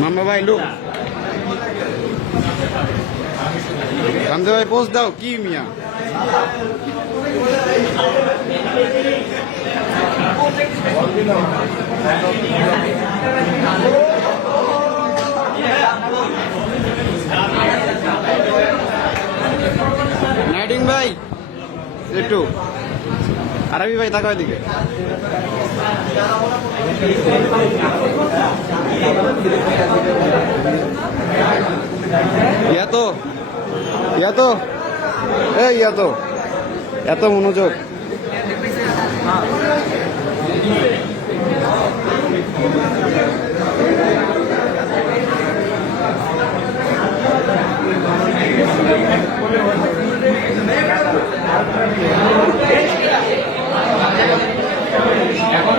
মামা ভাই, লোক। হামজা ভাই পোস্ট দাও। কি মিয়া? নাইডিং ভাই, একটু। আরবি ভাই থাকা দিকে এত এত এই এত এত মনোযোগ। এখন